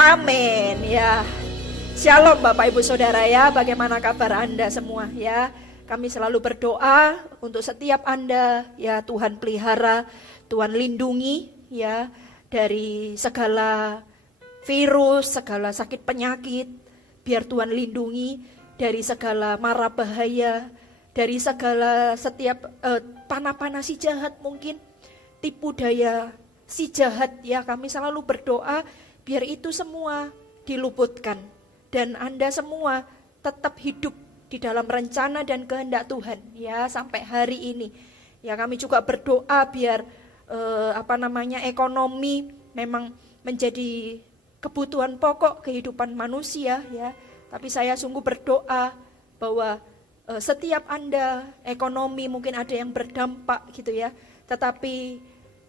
Amin ya. Shalom Bapak Ibu Saudara ya. Bagaimana kabar Anda semua ya? Kami selalu berdoa untuk setiap Anda ya, Tuhan pelihara, Tuhan lindungi ya dari segala virus, segala sakit penyakit. Biar Tuhan lindungi dari segala mara bahaya, dari segala setiap panah-panah si jahat mungkin, tipu daya si jahat ya. Kami selalu berdoa biar itu semua diluputkan. Dan Anda semua tetap hidup di dalam rencana dan kehendak Tuhan ya sampai hari ini. Ya kami juga berdoa biar ekonomi memang menjadi kebutuhan pokok kehidupan manusia ya. Tapi saya sungguh berdoa bahwa setiap Anda ekonomi mungkin ada yang berdampak gitu ya. Tetapi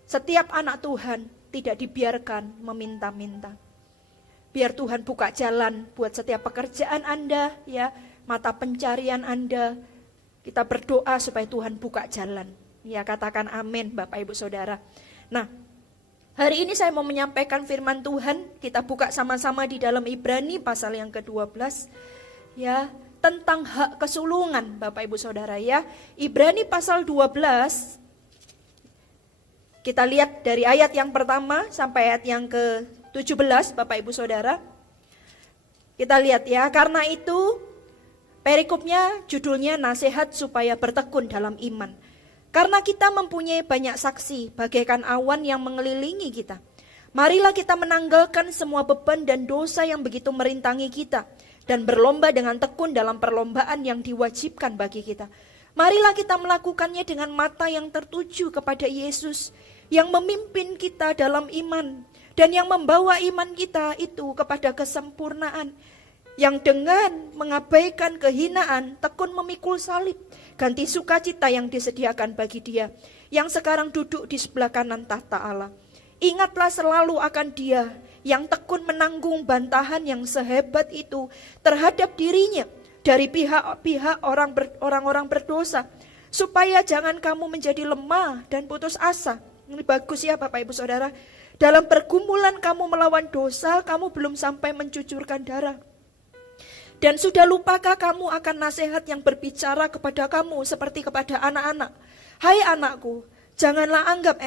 setiap anak Tuhan tidak dibiarkan meminta-minta. Biar Tuhan buka jalan buat setiap pekerjaan Anda ya, mata pencarian Anda. Kita berdoa supaya Tuhan buka jalan. Ya katakan amin Bapak Ibu Saudara. Nah, hari ini saya mau menyampaikan firman Tuhan. Kita buka sama-sama di dalam Ibrani pasal yang ke-12 ya, tentang hak kesulungan Bapak Ibu Saudara ya. Ibrani pasal 12. Kita lihat dari ayat yang pertama sampai ayat yang ke-17 Bapak Ibu Saudara. Kita lihat ya, karena itu perikopnya judulnya nasihat supaya bertekun dalam iman. Karena kita mempunyai banyak saksi bagaikan awan yang mengelilingi kita. Marilah kita menanggalkan semua beban dan dosa yang begitu merintangi kita. Dan berlomba dengan tekun dalam perlombaan yang diwajibkan bagi kita. Marilah kita melakukannya dengan mata yang tertuju kepada Yesus. Yang memimpin kita dalam iman. Dan yang membawa iman kita itu kepada kesempurnaan. Yang dengan mengabaikan kehinaan, tekun memikul salib, ganti sukacita yang disediakan bagi dia, yang sekarang duduk di sebelah kanan tahta Allah. Ingatlah selalu akan dia, yang tekun menanggung bantahan yang sehebat itu terhadap dirinya, dari pihak-pihak orang-orang berdosa, supaya jangan kamu menjadi lemah dan putus asa. Ini bagus ya Bapak Ibu Saudara. Dalam pergumulan kamu melawan dosa, kamu belum sampai mencucurkan darah. Dan sudah lupakah kamu akan nasihat yang berbicara kepada kamu seperti kepada anak-anak? Hai anakku, janganlah anggap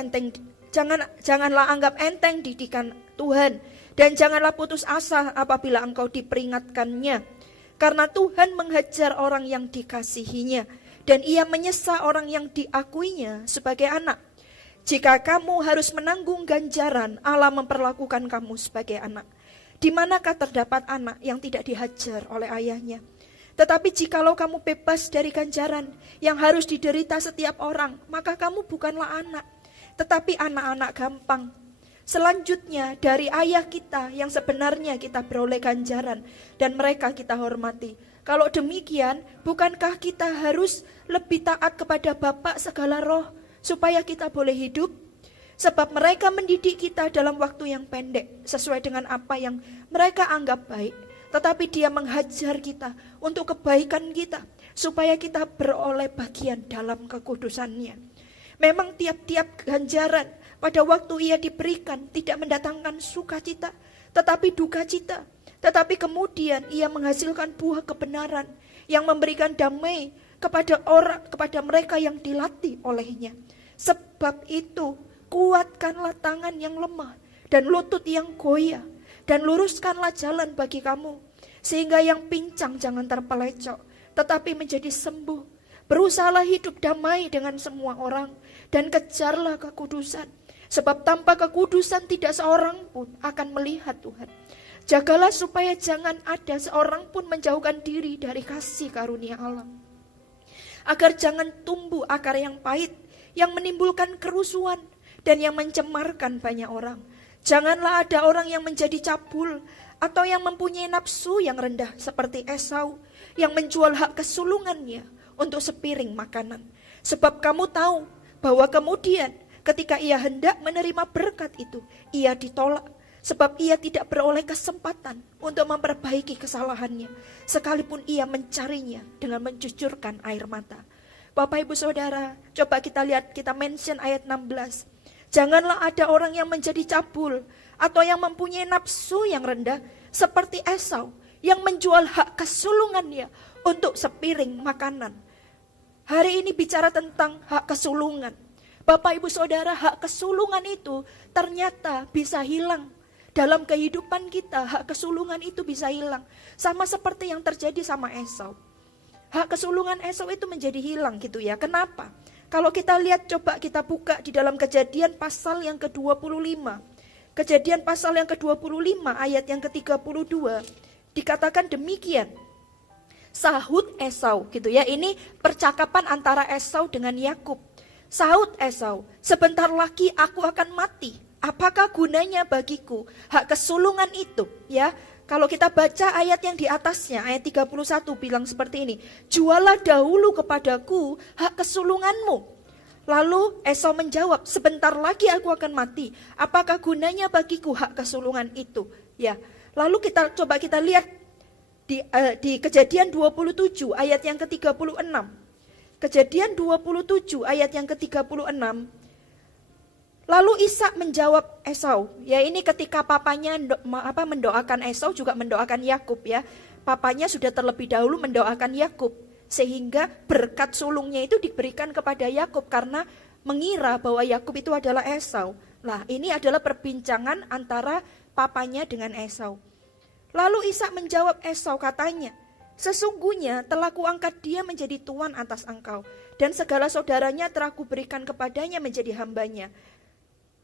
enteng didikan Tuhan, dan janganlah putus asa apabila engkau diperingatkannya. Karena Tuhan menghajar orang yang dikasihinya, dan ia menyesa orang yang diakuinya sebagai anak. Jika kamu harus menanggung ganjaran, Allah memperlakukan kamu sebagai anak. Di manakah terdapat anak yang tidak dihajar oleh ayahnya? Tetapi jikalau kamu bebas dari ganjaran yang harus diderita setiap orang, maka kamu bukanlah anak, tetapi anak-anak gampang. Selanjutnya dari ayah kita yang sebenarnya kita beroleh ganjaran dan mereka kita hormati. Kalau demikian, bukankah kita harus lebih taat kepada Bapa segala roh supaya kita boleh hidup? Sebab mereka mendidik kita dalam waktu yang pendek sesuai dengan apa yang mereka anggap baik. Tetapi dia menghajar kita untuk kebaikan kita supaya kita beroleh bagian dalam kekudusannya. Memang tiap-tiap ganjaran pada waktu ia diberikan tidak mendatangkan sukacita, tetapi duka cita. Tetapi kemudian ia menghasilkan buah kebenaran yang memberikan damai kepada mereka yang dilatih olehnya. Sebab itu kuatkanlah tangan yang lemah dan lutut yang goyah, dan luruskanlah jalan bagi kamu, sehingga yang pincang jangan terpelecok, tetapi menjadi sembuh. Berusahalah hidup damai dengan semua orang, dan kejarlah kekudusan, sebab tanpa kekudusan tidak seorang pun akan melihat Tuhan. Jagalah supaya jangan ada seorang pun menjauhkan diri dari kasih karunia Allah, agar jangan tumbuh akar yang pahit, yang menimbulkan kerusuhan, dan yang mencemarkan banyak orang. Janganlah ada orang yang menjadi cabul, atau yang mempunyai nafsu yang rendah seperti Esau, yang menjual hak kesulungannya untuk sepiring makanan. Sebab kamu tahu bahwa kemudian ketika ia hendak menerima berkat itu, ia ditolak. Sebab ia tidak beroleh kesempatan untuk memperbaiki kesalahannya, sekalipun ia mencarinya dengan mencucurkan air mata. Bapak Ibu Saudara, coba kita lihat, kita mention ayat 16. Janganlah ada orang yang menjadi cabul atau yang mempunyai nafsu yang rendah seperti Esau yang menjual hak kesulungannya untuk sepiring makanan. Hari ini bicara tentang hak kesulungan. Bapak Ibu Saudara, hak kesulungan itu ternyata bisa hilang. Dalam kehidupan kita, hak kesulungan itu bisa hilang. Sama seperti yang terjadi sama Esau. Hak kesulungan Esau itu menjadi hilang gitu ya. Kenapa? Kalau kita lihat, coba kita buka di dalam Kejadian pasal yang ke-25. Kejadian pasal yang ke-25 ayat yang ke-32. Dikatakan demikian. Sahut Esau gitu ya. Ini percakapan antara Esau dengan Yakub. Sahut Esau, sebentar lagi aku akan mati. Apakah gunanya bagiku hak kesulungan itu? Ya, kalau kita baca ayat yang di atasnya, ayat 31 bilang seperti ini. Jualah dahulu kepadaku hak kesulunganmu. Lalu Esau menjawab, sebentar lagi aku akan mati. Apakah gunanya bagiku hak kesulungan itu? Ya, lalu coba kita lihat di Kejadian 27 ayat yang ke-36. Kejadian 27 ayat yang ke-36. Lalu Ishak menjawab Esau. Ya, ini ketika papanya mendoakan Esau juga mendoakan Yakub ya. Papanya sudah terlebih dahulu mendoakan Yakub sehingga berkat sulungnya itu diberikan kepada Yakub karena mengira bahwa Yakub itu adalah Esau. Nah, ini adalah perbincangan antara papanya dengan Esau. Lalu Ishak menjawab Esau, katanya, sesungguhnya telah kuangkat dia menjadi tuan atas engkau, dan segala saudaranya telah kuberikan kepadanya menjadi hambanya.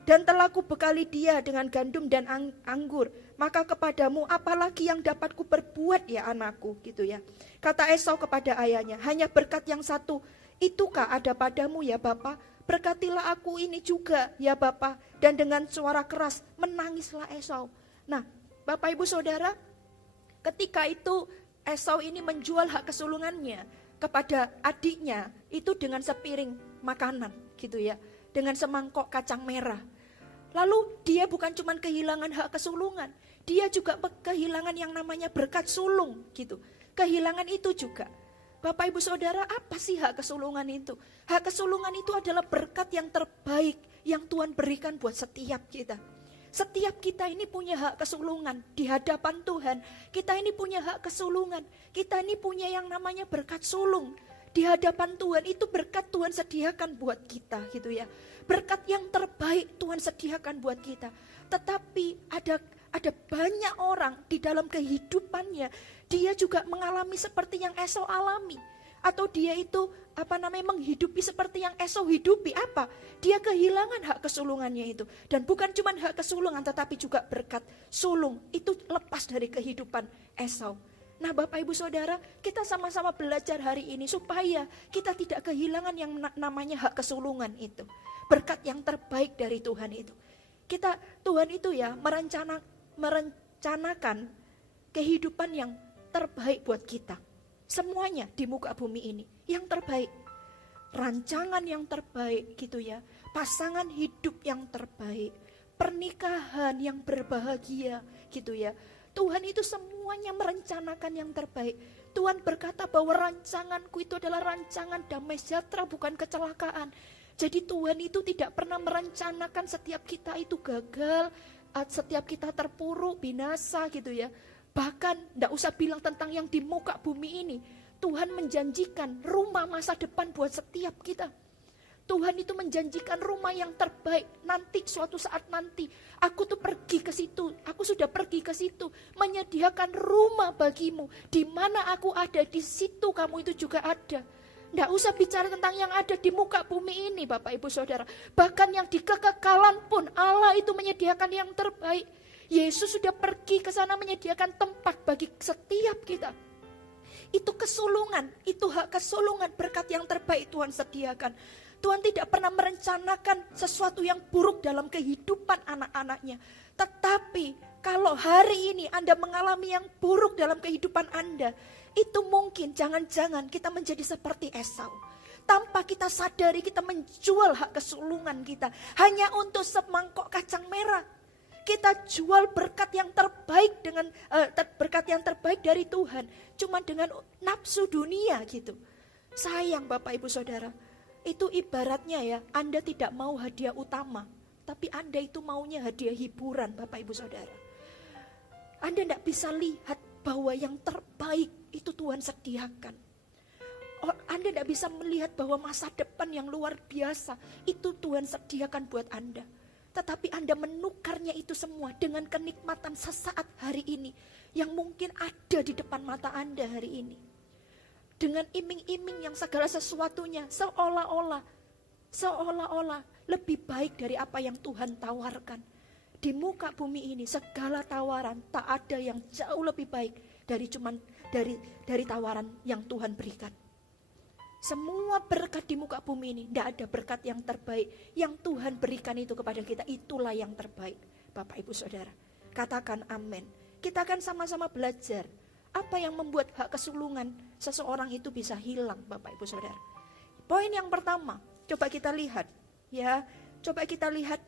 Dan telah kubekali dia dengan gandum dan anggur, maka kepadamu apalagi yang dapat kuperbuat ya anakku, gitu ya. Kata Esau kepada ayahnya, hanya berkat yang satu, itukah ada padamu ya Bapa? Berkatilah aku ini juga ya Bapa. Dan dengan suara keras menangislah Esau. Nah, Bapak Ibu Saudara, ketika itu Esau ini menjual hak kesulungannya kepada adiknya itu dengan sepiring makanan gitu ya, dengan semangkok kacang merah. Lalu dia bukan cuma kehilangan hak kesulungan, dia juga kehilangan yang namanya berkat sulung gitu. Kehilangan itu juga. Bapak Ibu Saudara, apa sih hak kesulungan itu? Hak kesulungan itu adalah berkat yang terbaik yang Tuhan berikan buat setiap kita. Setiap kita ini punya hak kesulungan di hadapan Tuhan. Kita ini punya hak kesulungan. Kita ini punya yang namanya berkat sulung. Di hadapan Tuhan itu berkat Tuhan sediakan buat kita gitu ya. Berkat yang terbaik Tuhan sediakan buat kita. Tetapi ada banyak orang di dalam kehidupannya, dia juga mengalami seperti yang Esau alami. Atau dia itu menghidupi seperti yang Esau hidupi. Apa? Dia kehilangan hak kesulungannya itu. Dan bukan cuma hak kesulungan tetapi juga berkat sulung. Itu lepas dari kehidupan Esau. Nah Bapak Ibu Saudara, kita sama-sama belajar hari ini supaya kita tidak kehilangan yang namanya hak kesulungan itu. Berkat yang terbaik dari Tuhan itu. Tuhan itu ya merencanakan kehidupan yang terbaik buat kita. Semuanya di muka bumi ini yang terbaik, rancangan yang terbaik gitu ya, pasangan hidup yang terbaik, pernikahan yang berbahagia gitu ya. Tuhan itu semuanya merencanakan yang terbaik. Tuhan berkata bahwa rancanganku itu adalah rancangan damai sejahtera, bukan kecelakaan. Jadi Tuhan itu tidak pernah merencanakan setiap kita itu gagal, setiap kita terpuruk, binasa gitu ya. Bahkan tidak usah bilang tentang yang di muka bumi ini. Tuhan menjanjikan rumah masa depan buat setiap kita. Tuhan itu menjanjikan rumah yang terbaik. Nanti suatu saat nanti aku tuh pergi ke situ. Aku sudah pergi ke situ. Menyediakan rumah bagimu. Di mana aku ada, di situ kamu itu juga ada. Tidak usah bicara tentang yang ada di muka bumi ini Bapak Ibu Saudara. Bahkan yang di kekekalan pun Allah itu menyediakan yang terbaik. Yesus sudah pergi ke sana menyediakan tempat bagi setiap kita. Itu kesulungan, itu hak kesulungan, berkat yang terbaik Tuhan sediakan. Tuhan tidak pernah merencanakan sesuatu yang buruk dalam kehidupan anak-anaknya. Tetapi kalau hari ini Anda mengalami yang buruk dalam kehidupan Anda, itu mungkin jangan-jangan kita menjadi seperti Esau. Tanpa kita sadari kita menjual hak kesulungan kita hanya untuk semangkok kacang merah. Kita jual berkat yang terbaik dengan berkat yang terbaik dari Tuhan cuma dengan nafsu dunia gitu. Sayang Bapak Ibu Saudara, itu ibaratnya ya Anda tidak mau hadiah utama tapi Anda itu maunya hadiah hiburan, Bapak Ibu Saudara. Anda tidak bisa lihat bahwa yang terbaik itu Tuhan sediakan. Anda tidak bisa melihat bahwa masa depan yang luar biasa itu Tuhan sediakan buat Anda. Tetapi Anda menukarnya itu semua dengan kenikmatan sesaat hari ini yang mungkin ada di depan mata Anda hari ini. Dengan iming-iming yang segala sesuatunya seolah-olah lebih baik dari apa yang Tuhan tawarkan. Di muka bumi ini segala tawaran tak ada yang jauh lebih baik dari tawaran yang Tuhan berikan. Semua berkat di muka bumi ini, tidak ada berkat yang terbaik. Yang Tuhan berikan itu kepada kita, itulah yang terbaik. Bapak Ibu Saudara, katakan amin. Kita akan sama-sama belajar apa yang membuat hak kesulungan seseorang itu bisa hilang, Bapak Ibu Saudara. Poin yang pertama, coba kita lihat. Coba kita lihat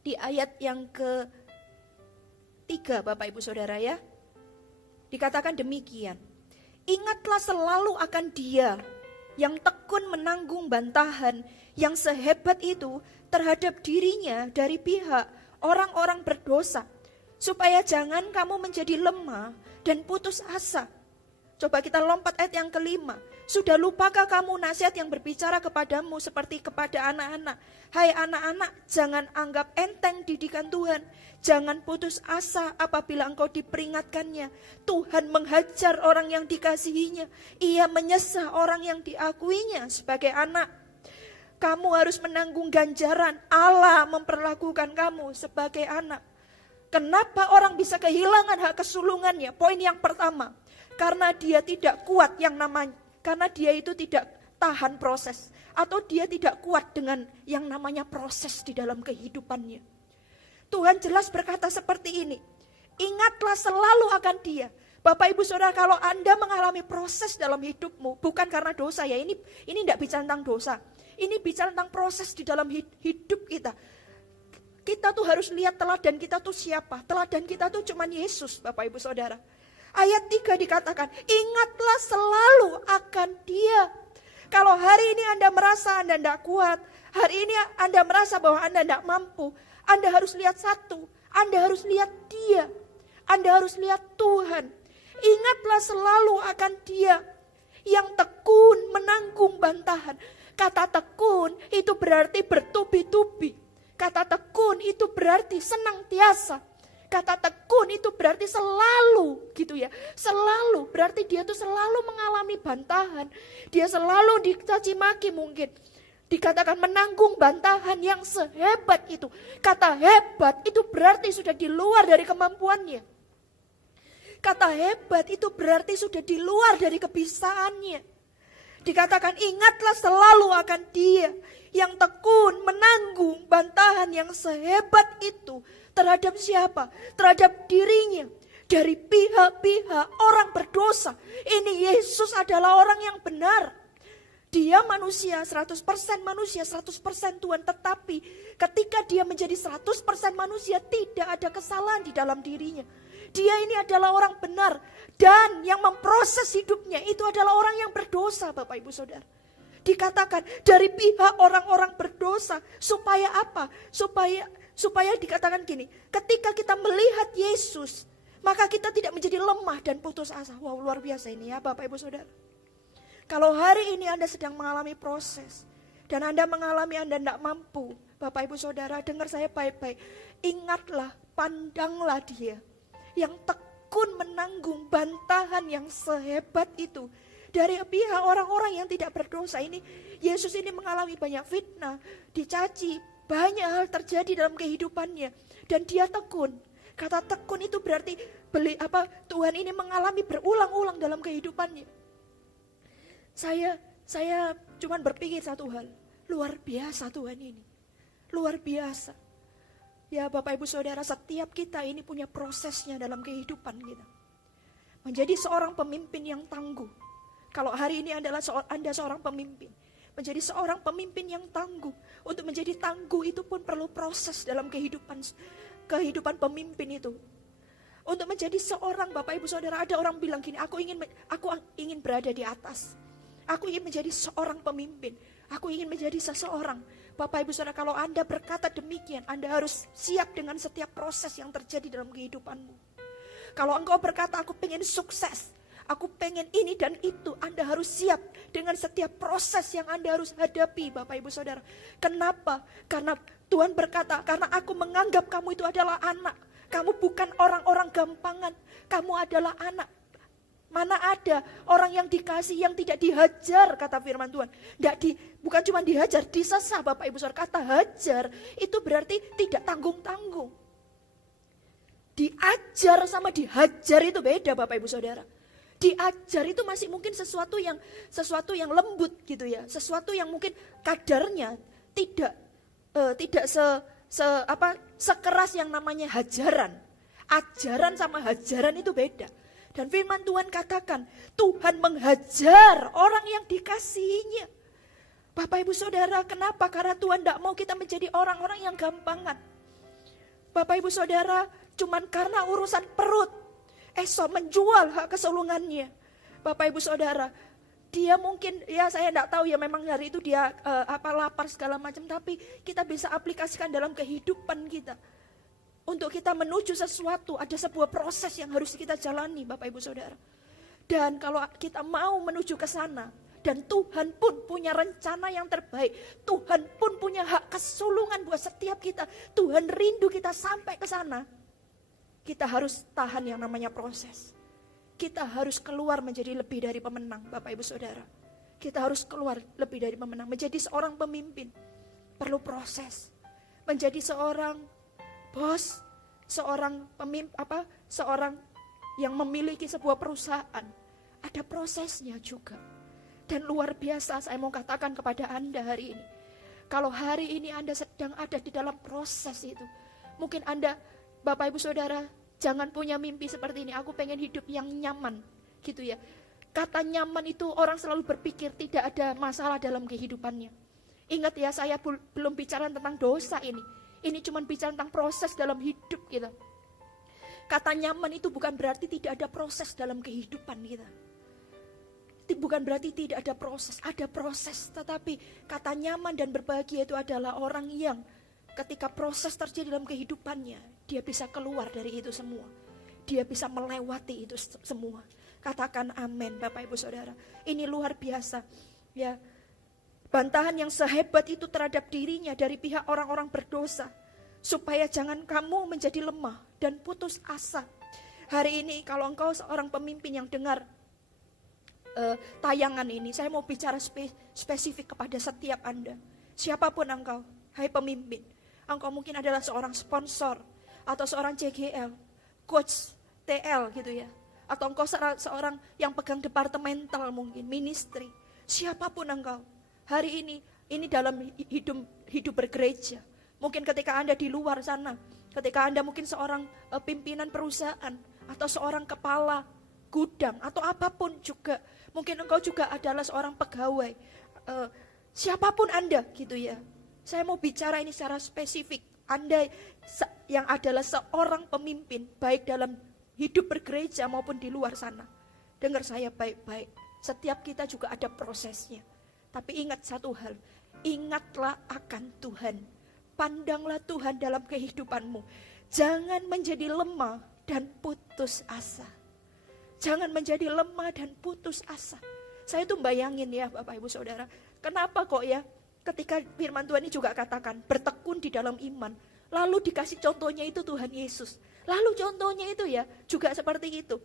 di ayat yang ke-3, Bapak Ibu Saudara ya. Dikatakan demikian. Ingatlah selalu akan Dia yang tekun menanggung bantahan yang sehebat itu terhadap dirinya dari pihak orang-orang berdosa, supaya jangan kamu menjadi lemah dan putus asa. Coba kita lompat ayat yang ke-5. Sudah lupakah kamu nasihat yang berbicara kepadamu seperti kepada anak-anak? Hai anak-anak, jangan anggap enteng didikan Tuhan. Jangan putus asa apabila engkau diperingatkannya. Tuhan menghajar orang yang dikasihinya. Ia menyesah orang yang diakuinya sebagai anak. Kamu harus menanggung ganjaran. Allah memperlakukan kamu sebagai anak. Kenapa orang bisa kehilangan hak kesulungannya? Poin yang pertama, karena dia tidak kuat karena dia itu tidak tahan proses, atau dia tidak kuat dengan yang namanya proses di dalam kehidupannya. Tuhan jelas berkata seperti ini, ingatlah selalu akan Dia. Bapak Ibu Saudara, kalau Anda mengalami proses dalam hidupmu, bukan karena dosa ya, ini tidak bicara tentang dosa, ini bicara tentang proses di dalam hidup kita. Kita tuh harus lihat teladan kita tuh siapa. Teladan kita tuh cuman Yesus, Bapak Ibu Saudara. Ayat 3 dikatakan, ingatlah selalu akan Dia. Kalau hari ini Anda merasa Anda tidak kuat, hari ini Anda merasa bahwa Anda tidak mampu, Anda harus lihat satu, Anda harus lihat Dia. Anda harus lihat Tuhan. Ingatlah selalu akan Dia yang tekun menanggung bantahan. Kata tekun itu berarti bertubi-tubi. Kata tekun itu berarti senantiasa. Kata tekun itu berarti selalu gitu ya. Selalu berarti dia tuh selalu mengalami bantahan. Dia selalu dicaci maki mungkin. Dikatakan menanggung bantahan yang sehebat itu. Kata hebat itu berarti sudah di luar dari kemampuannya. Kata hebat itu berarti sudah di luar dari kebisaannya. Dikatakan ingatlah selalu akan Dia yang tekun menanggung bantahan yang sehebat itu. Terhadap siapa? Terhadap dirinya. Dari pihak-pihak orang berdosa. Ini Yesus adalah orang yang benar. Dia manusia, 100% manusia, 100% Tuhan. Tetapi ketika dia menjadi 100% manusia, tidak ada kesalahan di dalam dirinya. Dia ini adalah orang benar. Dan yang memproses hidupnya itu adalah orang yang berdosa, Bapak Ibu Saudara. Dikatakan dari pihak orang-orang berdosa. Supaya apa? Supaya dikatakan gini, ketika kita melihat Yesus, maka kita tidak menjadi lemah dan putus asa. Wow, luar biasa ini ya Bapak Ibu Saudara. Kalau hari ini Anda sedang mengalami proses, dan Anda mengalami Anda tidak mampu, Bapak Ibu Saudara, dengar saya baik-baik. Ingatlah, pandanglah Dia yang tekun menanggung bantahan yang sehebat itu. Dari pihak orang-orang yang tidak berdosa ini, Yesus ini mengalami banyak fitnah, dicaci, banyak hal terjadi dalam kehidupannya. Dan dia tekun. Kata tekun itu berarti Tuhan ini mengalami berulang-ulang dalam kehidupannya. Saya cuma berpikir satu hal. Luar biasa Tuhan ini. Luar biasa. Ya Bapak Ibu Saudara, setiap kita ini punya prosesnya dalam kehidupan kita. Menjadi seorang pemimpin yang tangguh. Kalau hari ini Anda seorang pemimpin. Menjadi seorang pemimpin yang tangguh. Untuk menjadi tangguh itu pun perlu proses dalam kehidupan pemimpin itu. Untuk menjadi seorang Bapak Ibu Saudara, ada orang bilang gini, aku ingin berada di atas. Aku ingin menjadi seorang pemimpin. Aku ingin menjadi seseorang. Bapak Ibu Saudara, kalau Anda berkata demikian, Anda harus siap dengan setiap proses yang terjadi dalam kehidupanmu. Kalau engkau berkata, aku pengen sukses, aku pengen ini dan itu, Anda harus siap dengan setiap proses yang Anda harus hadapi, Bapak Ibu Saudara. Kenapa? Karena Tuhan berkata, karena aku menganggap kamu itu adalah anak. Kamu bukan orang-orang gampangan, kamu adalah anak. Mana ada orang yang dikasih yang tidak dihajar, kata firman Tuhan. Bukan cuma dihajar, disesah, Bapak Ibu Saudara. Kata hajar itu berarti tidak tanggung-tanggung. Diajar sama dihajar itu beda, Bapak Ibu Saudara. Diajar itu masih mungkin sesuatu yang lembut gitu ya, sesuatu yang mungkin kadarnya tidak sekeras yang namanya hajaran. Ajaran sama hajaran itu beda. Dan firman Tuhan katakan, Tuhan menghajar orang yang dikasihinya. Bapak Ibu Saudara, kenapa? Karena Tuhan tidak mau kita menjadi orang-orang yang gampangan. Bapak Ibu Saudara, cuman karena urusan perut, Esau menjual hak kesulungannya. Bapak Ibu Saudara, dia mungkin, ya saya tidak tahu ya, memang hari itu dia lapar segala macam, tapi kita bisa aplikasikan dalam kehidupan kita. Untuk kita menuju sesuatu, ada sebuah proses yang harus kita jalani, Bapak Ibu Saudara. Dan kalau kita mau menuju ke sana, dan Tuhan pun punya rencana yang terbaik, Tuhan pun punya hak kesulungan buat setiap kita, Tuhan rindu kita sampai ke sana, kita harus tahan yang namanya proses. Kita harus keluar menjadi lebih dari pemenang, Bapak Ibu Saudara. Kita harus keluar lebih dari pemenang, menjadi seorang pemimpin, perlu proses. Menjadi seorang bos, seorang seorang yang memiliki sebuah perusahaan, ada prosesnya juga. Dan luar biasa saya mau katakan kepada Anda hari ini, kalau hari ini Anda sedang ada di dalam proses itu, mungkin Anda, Bapak Ibu Saudara, jangan punya mimpi seperti ini, aku pengen hidup yang nyaman gitu ya. Kata nyaman itu orang selalu berpikir tidak ada masalah dalam kehidupannya. Ingat ya, saya belum bicara tentang dosa ini. Ini cuma bicara tentang proses dalam hidup kita. Kata nyaman itu bukan berarti tidak ada proses dalam kehidupan kita. Bukan berarti tidak ada proses. Tetapi kata nyaman dan berbahagia itu adalah orang yang ketika proses terjadi dalam kehidupannya, dia bisa keluar dari itu semua. Dia bisa melewati itu semua. Katakan amin, Bapak Ibu Saudara. Ini luar biasa. Ya. Bantahan yang sehebat itu terhadap dirinya dari pihak orang-orang berdosa, supaya jangan kamu menjadi lemah dan putus asa. Hari ini kalau engkau seorang pemimpin yang dengar tayangan ini, saya mau bicara spesifik kepada setiap Anda. Siapapun engkau, hai pemimpin, engkau mungkin adalah seorang sponsor, atau seorang CGL, coach TL gitu ya, atau engkau seorang yang pegang departemental mungkin, ministry, siapapun engkau. Hari ini dalam hidup bergereja. Mungkin ketika Anda di luar sana, ketika Anda mungkin seorang pimpinan perusahaan, atau seorang kepala gudang, atau apapun juga. Mungkin engkau juga adalah seorang pegawai. Siapapun Anda gitu ya. Saya mau bicara ini secara spesifik. Anda yang adalah seorang pemimpin, baik dalam hidup bergereja maupun di luar sana. Dengar saya baik-baik. Setiap kita juga ada prosesnya. Tapi ingat satu hal, ingatlah akan Tuhan. Pandanglah Tuhan dalam kehidupanmu. Jangan menjadi lemah dan putus asa. Jangan menjadi lemah dan putus asa. Saya tuh bayangin ya Bapak Ibu Saudara, kenapa kok ya ketika firman Tuhan ini juga katakan bertekun di dalam iman. Lalu dikasih contohnya itu Tuhan Yesus. Lalu contohnya itu ya juga seperti itu.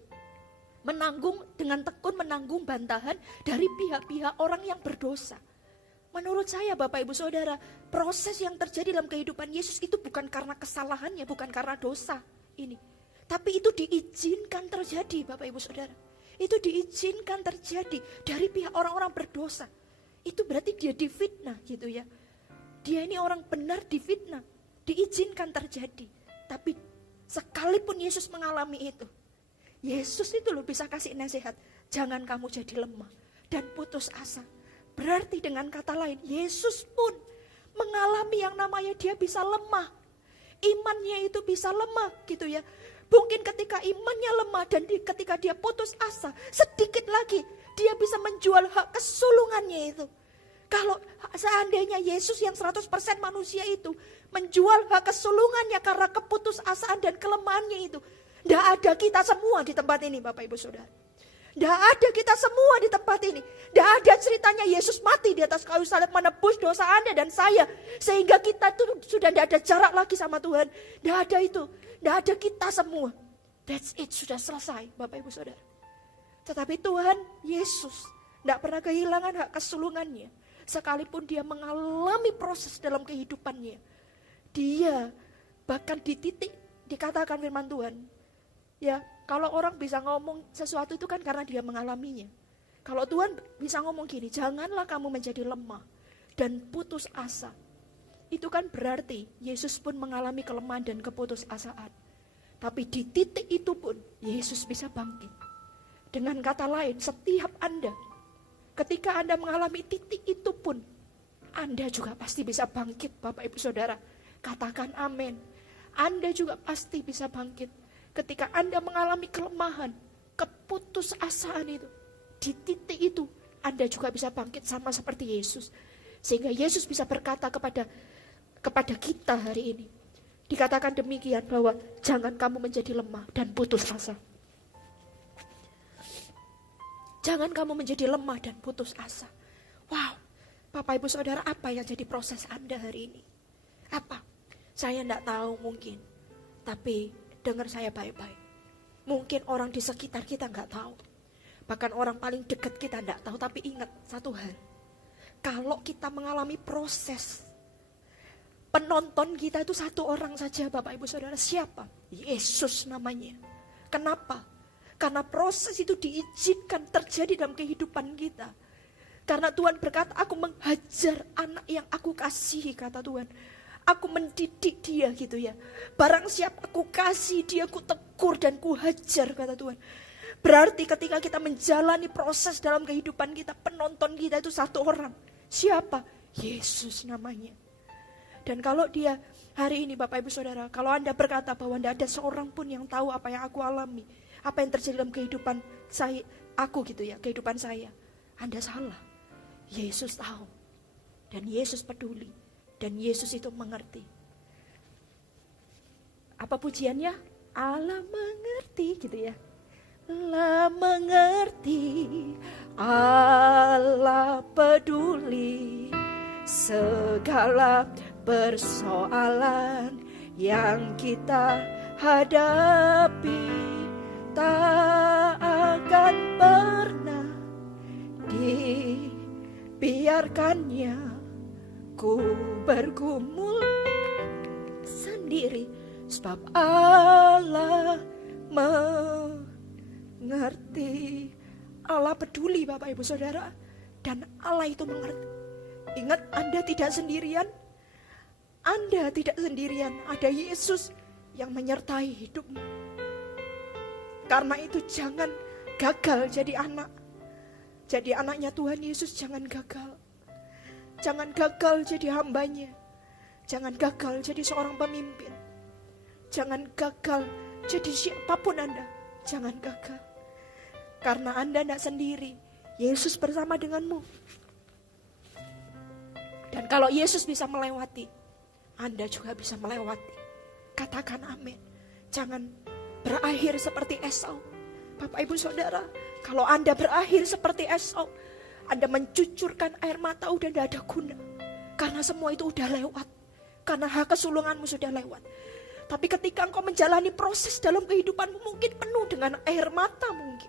Menanggung dengan tekun menanggung bantahan dari pihak-pihak orang yang berdosa. Menurut saya Bapak Ibu Saudara, proses yang terjadi dalam kehidupan Yesus itu bukan karena kesalahannya, bukan karena dosa ini. Tapi itu diizinkan terjadi Bapak Ibu Saudara. Itu diizinkan terjadi dari pihak orang-orang berdosa. Itu berarti dia difitnah gitu ya. Dia ini orang benar difitnah, diizinkan terjadi. Tapi sekalipun Yesus mengalami itu, Yesus itu loh bisa kasih nasihat, jangan kamu jadi lemah dan putus asa. Berarti dengan kata lain, Yesus pun mengalami yang namanya dia bisa lemah. Imannya itu bisa lemah gitu ya. Mungkin ketika imannya lemah dan ketika dia putus asa, sedikit lagi dia bisa menjual hak kesulungannya itu. Kalau seandainya Yesus yang 100% manusia itu menjual hak kesulungannya karena keputusasaan dan kelemahannya itu, tidak ada kita semua di tempat ini, Bapak Ibu Saudara. Tidak ada kita semua di tempat ini. Tidak ada ceritanya Yesus mati di atas kayu salib menebus dosa Anda dan saya. Sehingga kita tuh sudah tidak ada jarak lagi sama Tuhan. Tidak ada itu. Tidak ada kita semua. That's it, sudah selesai, Bapak Ibu Saudara. Tetapi Tuhan Yesus tidak pernah kehilangan hak kesulungannya. Sekalipun dia mengalami proses dalam kehidupannya. Dia bahkan di titik dikatakan firman Tuhan. Ya, kalau orang bisa ngomong sesuatu itu kan karena dia mengalaminya. Kalau Tuhan bisa ngomong gini, janganlah kamu menjadi lemah dan putus asa. Itu kan berarti Yesus pun mengalami kelemahan dan keputusasaan. Tapi di titik itu pun Yesus bisa bangkit. Dengan kata lain, setiap Anda, ketika Anda mengalami titik itu pun, Anda juga pasti bisa bangkit, Bapak Ibu Saudara. Katakan amin. Anda juga pasti bisa bangkit. Ketika Anda mengalami kelemahan, keputusasaan itu, di titik itu Anda juga bisa bangkit sama seperti Yesus. Sehingga Yesus bisa berkata kepada kita hari ini. Dikatakan demikian bahwa jangan kamu menjadi lemah dan putus asa. Jangan kamu menjadi lemah dan putus asa. Wow, Bapak Ibu Saudara, apa yang jadi proses Anda hari ini? Apa? Saya tidak tahu mungkin, tapi dengar saya baik-baik. Mungkin orang di sekitar kita nggak tahu. Bahkan orang paling dekat kita nggak tahu. Tapi ingat satu hal. Kalau kita mengalami proses, penonton kita itu satu orang saja, Bapak Ibu Saudara. Siapa? Yesus namanya. Kenapa? Karena proses itu diizinkan terjadi dalam kehidupan kita. Karena Tuhan berkata, aku menghajar anak yang aku kasihi, kata Tuhan. Aku mendidik dia gitu ya. Barang siapa aku kasih dia, aku tegur dan ku hajar, kata Tuhan. Berarti ketika kita menjalani proses dalam kehidupan kita, penonton kita itu satu orang. Siapa? Yesus namanya. Dan kalau dia hari ini Bapak Ibu Saudara, kalau Anda berkata bahwa tidak ada seorang pun yang tahu apa yang aku alami, apa yang terjadi dalam kehidupan saya, aku gitu ya, kehidupan saya, Anda salah. Yesus tahu. Dan Yesus peduli. Dan Yesus itu mengerti. Apa pujiannya? Allah mengerti gitu ya. Allah mengerti, Allah peduli segala persoalan yang kita hadapi. Tak akan pernah dibiarkannya ku bergumul sendiri, sebab Allah mengerti. Allah peduli, Bapak Ibu Saudara, dan Allah itu mengerti. Ingat, Anda tidak sendirian. Anda tidak sendirian. Ada Yesus yang menyertai hidupmu. Karena itu jangan gagal jadi anak. Jadi anaknya Tuhan Yesus, jangan gagal. Jangan gagal jadi hambanya. Jangan gagal jadi seorang pemimpin. Jangan gagal jadi siapapun Anda. Jangan gagal. Karena Anda tidak sendiri. Yesus bersama denganmu. Dan kalau Yesus bisa melewati, Anda juga bisa melewati. Katakan amin. Jangan berakhir seperti Esau. Bapak Ibu Saudara, kalau Anda berakhir seperti Esau, Anda mencucurkan air mata, udah tidak ada guna. Karena semua itu udah lewat. Karena hak kesulunganmu sudah lewat. Tapi ketika engkau menjalani proses dalam kehidupanmu, mungkin penuh dengan air mata mungkin.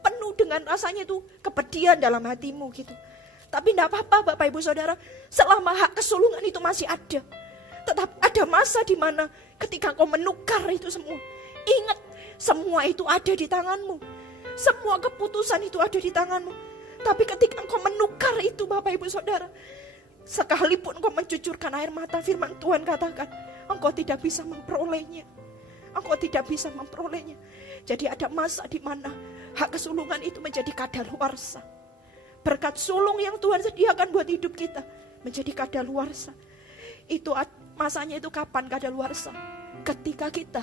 Penuh dengan rasanya itu kepedihan dalam hatimu gitu. Tapi tidak apa-apa Bapak Ibu Saudara, selama hak kesulungan itu masih ada. Tetap ada masa di mana ketika engkau menukar itu semua. Ingat, semua itu ada di tanganmu. Semua keputusan itu ada di tanganmu. Tapi ketika engkau menukar itu Bapak Ibu Saudara, sekalipun engkau mencucurkan air mata, firman Tuhan katakan, engkau tidak bisa memperolehnya. Engkau tidak bisa memperolehnya. Jadi ada masa di mana hak kesulungan itu menjadi kadaluarsa. Berkat sulung yang Tuhan sediakan buat hidup kita menjadi kadaluarsa. Itu masanya itu kapan kadaluarsa? Ketika kita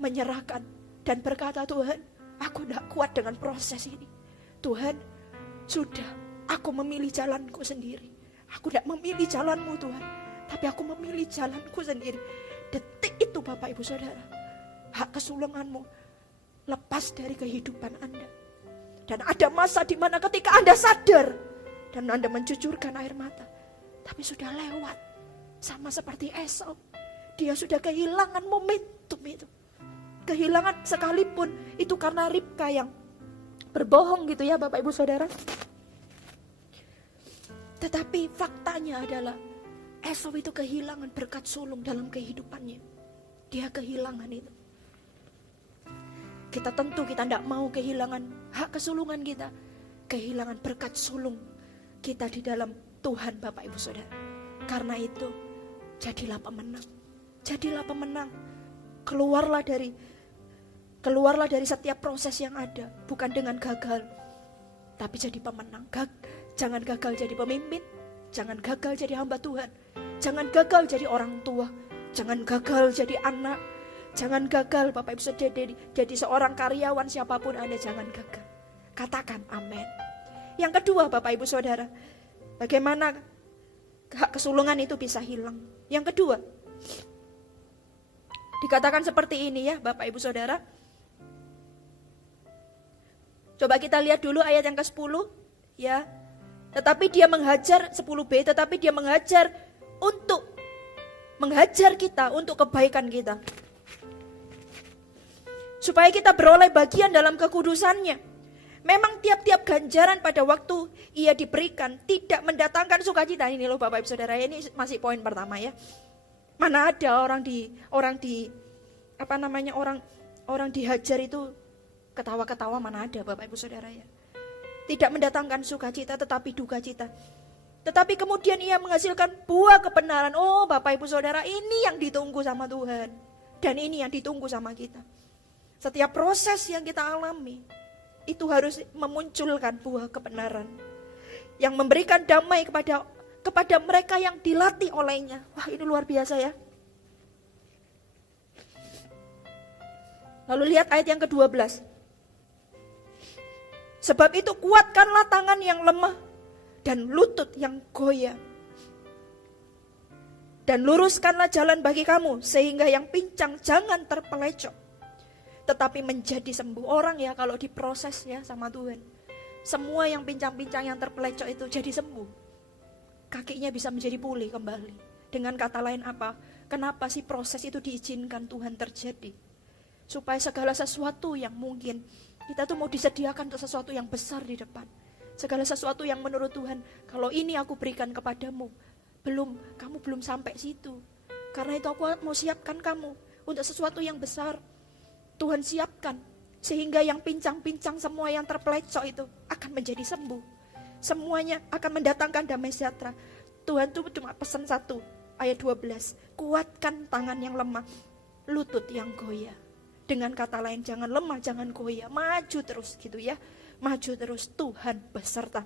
menyerahkan dan berkata, Tuhan, aku tidak kuat dengan proses ini. Tuhan, sudah, Aku memilih jalanku sendiri. Aku tidak memilih jalanmu Tuhan, tapi aku memilih jalanku sendiri. Detik itu Bapak Ibu Saudara, hak kesulunganmu lepas dari kehidupan Anda. Dan ada masa di mana ketika Anda sadar dan Anda mencucurkan air mata, tapi sudah lewat. Sama seperti Esau, dia sudah kehilangan momentum itu. Kehilangan sekalipun itu karena Ribka yang berbohong gitu ya Bapak Ibu Saudara. Tetapi faktanya adalah Esau itu kehilangan berkat sulung dalam kehidupannya. Dia kehilangan itu. Kita tidak mau kehilangan hak kesulungan kita. Kehilangan berkat sulung kita di dalam Tuhan Bapak Ibu Saudara. Karena itu jadilah pemenang. Jadilah pemenang. Keluarlah dari setiap proses yang ada. Bukan dengan gagal, tapi jadi pemenang. Jangan gagal jadi pemimpin. Jangan gagal jadi hamba Tuhan. Jangan gagal jadi orang tua. Jangan gagal jadi anak. Jangan gagal Bapak Ibu Saudara jadi seorang karyawan siapapun Anda, jangan gagal. Katakan amin. Yang kedua Bapak Ibu Saudara, bagaimana hak kesulungan itu bisa hilang. Yang kedua, dikatakan seperti ini ya Bapak Ibu Saudara. Coba kita lihat dulu ayat yang ke-10 ya. Tetapi dia menghajar 10b, tetapi dia menghajar kita untuk kebaikan kita. Supaya kita beroleh bagian dalam kekudusannya. Memang tiap-tiap ganjaran pada waktu ia diberikan tidak mendatangkan sukacita. Ini loh Bapak Ibu Saudara, ini masih poin pertama ya. Mana ada orang dihajar itu ketawa-ketawa, mana ada Bapak Ibu Saudara ya. Tidak mendatangkan sukacita tetapi duka cita. Tetapi kemudian ia menghasilkan buah kebenaran. Oh Bapak Ibu Saudara, ini yang ditunggu sama Tuhan. Dan ini yang ditunggu sama kita. Setiap proses yang kita alami itu harus memunculkan buah kebenaran yang memberikan damai kepada mereka yang dilatih olehnya. Wah, ini luar biasa ya. Lalu lihat ayat yang ke-12. Sebab itu kuatkanlah tangan yang lemah dan lutut yang goyah. Dan luruskanlah jalan bagi kamu sehingga yang pincang jangan terpelecok, tetapi menjadi sembuh. Orang ya kalau diproses ya sama Tuhan, semua yang pincang-pincang yang terpelecok itu jadi sembuh. Kakinya bisa menjadi pulih kembali. Dengan kata lain apa? Kenapa sih proses itu diizinkan Tuhan terjadi? Supaya segala sesuatu yang mungkin kita tuh mau disediakan untuk sesuatu yang besar di depan. Segala sesuatu yang menurut Tuhan, kalau ini aku berikan kepadamu, kamu belum sampai situ. Karena itu aku mau siapkan kamu untuk sesuatu yang besar. Tuhan siapkan sehingga yang pincang-pincang, semua yang terpelecok itu akan menjadi sembuh. Semuanya akan mendatangkan damai sejahtera. Tuhan tuh cuma pesan satu, ayat 12. Kuatkan tangan yang lemah, lutut yang goyah. Dengan kata lain, jangan lemah, jangan goyah, maju terus gitu ya. Maju terus, Tuhan beserta.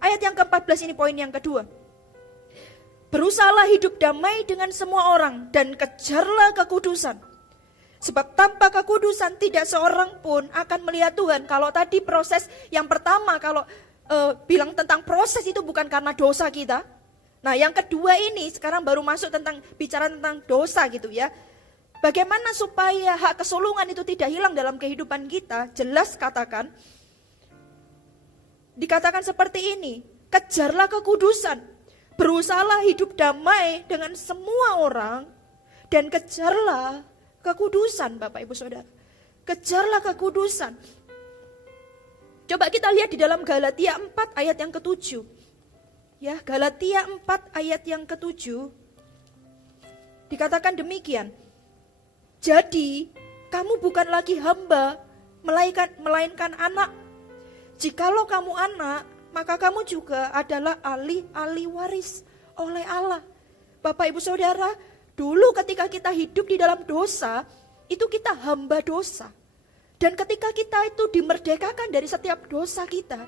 Ayat yang ke-14 ini poin yang kedua. Berusahalah hidup damai dengan semua orang dan kejarlah kekudusan. Sebab tanpa kekudusan tidak seorang pun akan melihat Tuhan. Kalau tadi proses yang pertama, kalau bilang tentang proses itu bukan karena dosa kita. Nah yang kedua ini sekarang baru masuk bicara tentang dosa gitu ya. Bagaimana supaya hak kesulungan itu tidak hilang dalam kehidupan kita? Jelas dikatakan seperti ini. Kejarlah kekudusan. Berusahalah hidup damai dengan semua orang. Dan kejarlah kekudusan Bapak Ibu Saudara. Kejarlah kekudusan. Coba kita lihat di dalam Galatia 4 ayat yang ke-7. Ya, Galatia 4 ayat yang ke-7. Dikatakan demikian. Jadi, kamu bukan lagi hamba, melainkan anak. Jikalau kamu anak, maka kamu juga adalah ahli waris oleh Allah. Bapak Ibu Saudara, dulu ketika kita hidup di dalam dosa, itu kita hamba dosa. Dan ketika kita itu dimerdekakan dari setiap dosa kita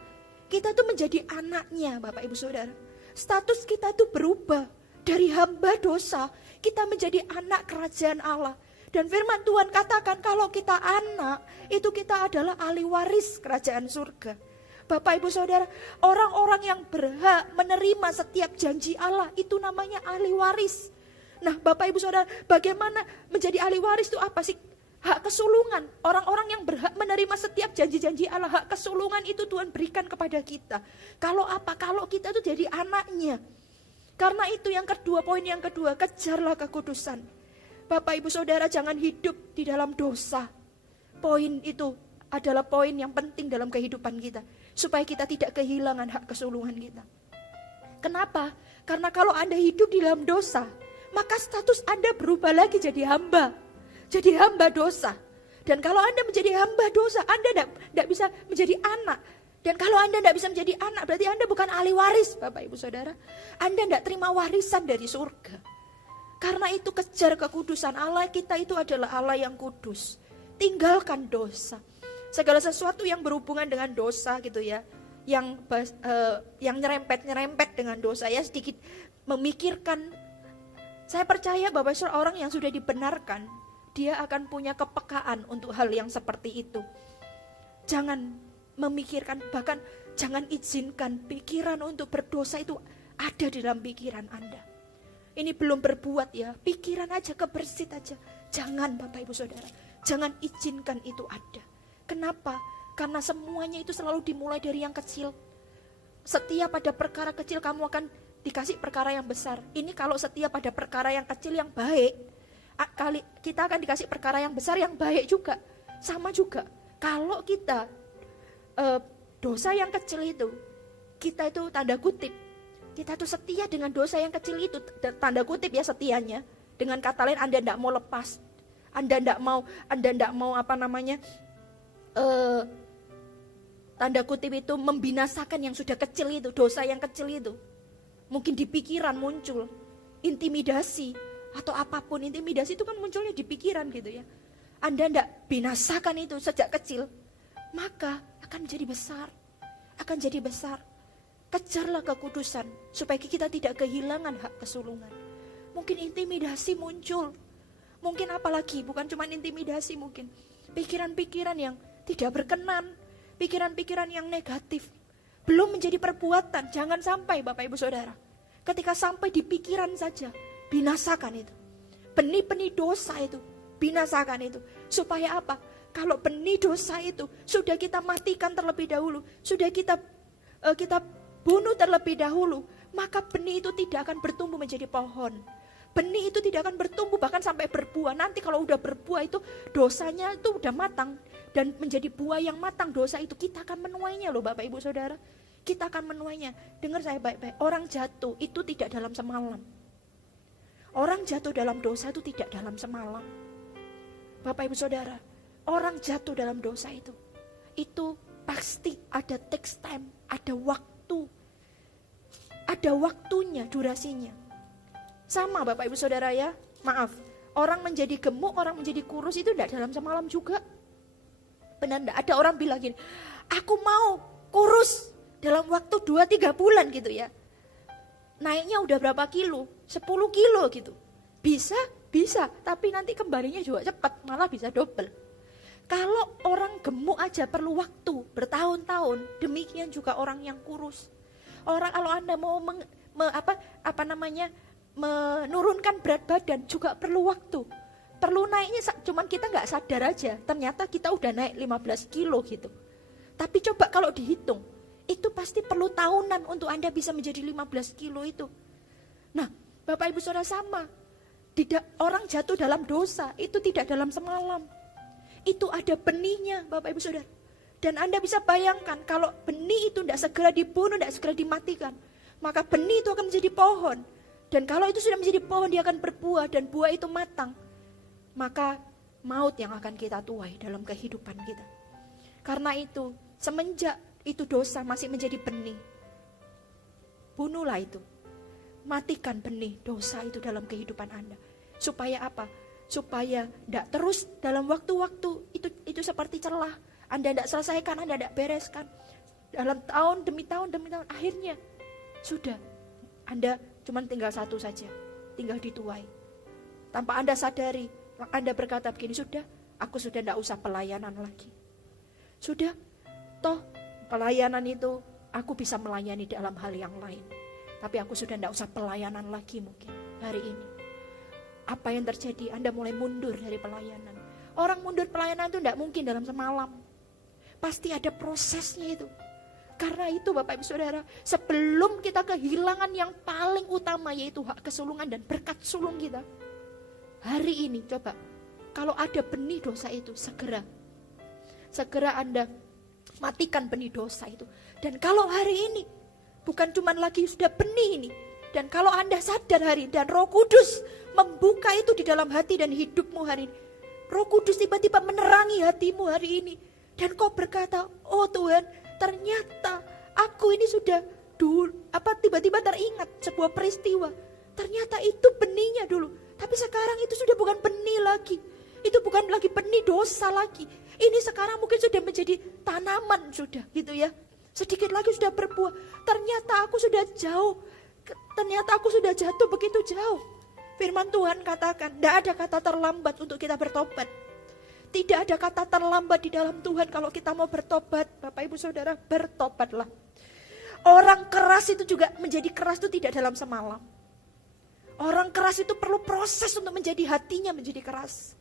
tuh menjadi anaknya Bapak Ibu Saudara. Status kita itu berubah. Dari hamba dosa, kita menjadi anak kerajaan Allah. Dan firman Tuhan katakan kalau kita anak, itu kita adalah ahli waris kerajaan surga. Bapak Ibu Saudara, orang-orang yang berhak menerima setiap janji Allah itu namanya ahli waris. Nah Bapak Ibu Saudara, bagaimana menjadi ahli waris itu apa sih? Hak kesulungan. Orang-orang yang berhak menerima setiap janji-janji Allah, hak kesulungan itu Tuhan berikan kepada kita. Kalau apa? Kalau kita itu jadi anaknya. Karena itu yang kedua, poin yang kedua, kejarlah kekudusan. Bapak Ibu Saudara, jangan hidup di dalam dosa. Poin itu adalah poin yang penting dalam kehidupan kita. Supaya kita tidak kehilangan hak kesulungan kita. Kenapa? Karena kalau Anda hidup di dalam dosa, maka status Anda berubah lagi jadi hamba. Jadi hamba dosa. Dan kalau Anda menjadi hamba dosa, Anda tidak bisa menjadi anak. Dan kalau Anda tidak bisa menjadi anak, berarti Anda bukan ahli waris, Bapak Ibu Saudara. Anda tidak terima warisan dari surga. Karena itu kejar kekudusan. Allah kita itu adalah Allah yang kudus. Tinggalkan dosa. Segala sesuatu yang berhubungan dengan dosa gitu ya, yang nyerempet dengan dosa ya, sedikit memikirkan. Saya percaya bahwa seorang yang sudah dibenarkan, dia akan punya kepekaan untuk hal yang seperti itu. Jangan memikirkan, bahkan jangan izinkan pikiran untuk berdosa itu ada di dalam pikiran Anda. Ini belum berbuat ya, pikiran aja, kebersit aja. Jangan Bapak Ibu Saudara, jangan izinkan itu ada. Kenapa? Karena semuanya itu selalu dimulai dari yang kecil. Setiap ada perkara kecil kamu akan dikasih perkara yang besar. Ini kalau setiap ada perkara yang kecil yang baik, kita akan dikasih perkara yang besar yang baik juga. Sama juga, kalau kita dosa yang kecil itu, kita itu tanda kutip, kita tuh setia dengan dosa yang kecil itu, tanda kutip ya setianya. Dengan kata lain Anda tidak mau lepas, Anda tidak mau tanda kutip itu membinasakan yang sudah kecil itu, dosa yang kecil itu. Mungkin di pikiran muncul intimidasi atau apapun, intimidasi itu kan munculnya di pikiran gitu ya. Anda tidak binasakan itu sejak kecil, maka akan jadi besar, akan jadi besar. Kejarlah kekudusan supaya kita tidak kehilangan hak kesulungan. Mungkin intimidasi muncul, mungkin apalagi bukan cuma intimidasi, mungkin pikiran-pikiran yang tidak berkenan, pikiran-pikiran yang negatif, belum menjadi perbuatan. Jangan sampai Bapak Ibu Saudara, ketika sampai di pikiran saja, binasakan itu. Benih-benih dosa itu, binasakan itu. Supaya apa? Kalau benih dosa itu sudah kita matikan terlebih dahulu, sudah kita bunuh terlebih dahulu, maka benih itu tidak akan bertumbuh menjadi pohon. Benih itu tidak akan bertumbuh bahkan sampai berbuah. Nanti kalau udah berbuah itu dosanya itu udah matang. Dan menjadi buah yang matang dosa itu kita akan menuainya loh Bapak Ibu Saudara. Kita akan menuainya. Dengar saya baik-baik, orang jatuh itu tidak dalam semalam. Orang jatuh dalam dosa itu tidak dalam semalam. Bapak Ibu Saudara, orang jatuh dalam dosa itu pasti ada takes time, ada waktu. Ada waktunya, durasinya. Sama Bapak Ibu Saudara ya, maaf, orang menjadi gemuk, orang menjadi kurus itu tidak dalam semalam juga. Benar enggak? Ada orang bilang gini, aku mau kurus dalam waktu 2-3 bulan gitu ya. Naiknya udah berapa kilo? 10 kilo gitu. Bisa, tapi nanti kembalinya juga cepat, malah bisa double. Kalau orang gemuk aja perlu waktu bertahun-tahun, demikian juga orang yang kurus. Orang kalau Anda mau menurunkan berat badan juga perlu waktu. Perlu naiknya, cuman kita nggak sadar aja. Ternyata kita udah naik 15 kilo gitu. Tapi coba kalau dihitung, itu pasti perlu tahunan untuk Anda bisa menjadi 15 kilo itu. Nah, Bapak Ibu Saudara sama. Orang jatuh dalam dosa, itu tidak dalam semalam. Itu ada benihnya Bapak Ibu Saudara. Dan Anda bisa bayangkan kalau benih itu tidak segera dibunuh, tidak segera dimatikan, maka benih itu akan menjadi pohon. Dan kalau itu sudah menjadi pohon, dia akan berbuah dan buah itu matang. Maka maut yang akan kita tuai dalam kehidupan kita. Karena itu, semenjak itu dosa masih menjadi benih, bunuhlah itu. Matikan benih dosa itu dalam kehidupan Anda. Supaya apa? Supaya tidak terus dalam waktu-waktu itu seperti celah. Anda tidak selesaikan, Anda tidak bereskan. Dalam tahun demi tahun, akhirnya sudah. Anda cuma tinggal satu saja, tinggal dituai. Tanpa Anda sadari, Anda berkata begini, sudah, aku sudah tidak usah pelayanan lagi. Sudah, toh Pelayanan itu aku bisa melayani dalam hal yang lain. Tapi aku sudah tidak usah pelayanan lagi mungkin hari ini. Apa yang terjadi? Anda mulai mundur dari pelayanan. Orang mundur pelayanan itu tidak mungkin dalam semalam. Pasti ada prosesnya itu. Karena itu Bapak Ibu Saudara, sebelum kita kehilangan yang paling utama yaitu hak kesulungan dan berkat sulung kita. Hari ini coba, kalau ada benih dosa itu segera Anda matikan benih dosa itu. Dan kalau hari ini bukan cuma lagi sudah benih ini, dan kalau Anda sadar hari ini dan Roh Kudus membuka itu di dalam hati dan hidupmu hari ini, Roh Kudus tiba-tiba menerangi hatimu hari ini, dan kau berkata, oh Tuhan, ternyata aku ini sudah tiba-tiba teringat sebuah peristiwa. Ternyata itu benihnya dulu, tapi sekarang itu sudah bukan benih lagi. Itu bukan lagi benih dosa lagi. Ini sekarang mungkin sudah menjadi tanaman sudah gitu ya. Sedikit lagi sudah berbuah. Ternyata aku sudah jauh. Ternyata aku sudah jatuh begitu jauh. Firman Tuhan katakan, tidak ada kata terlambat untuk kita bertobat. Tidak ada kata terlambat di dalam Tuhan kalau kita mau bertobat. Bapak Ibu Saudara, bertobatlah. Orang keras itu juga menjadi keras itu tidak dalam semalam. Orang keras itu perlu proses untuk menjadi hatinya menjadi keras.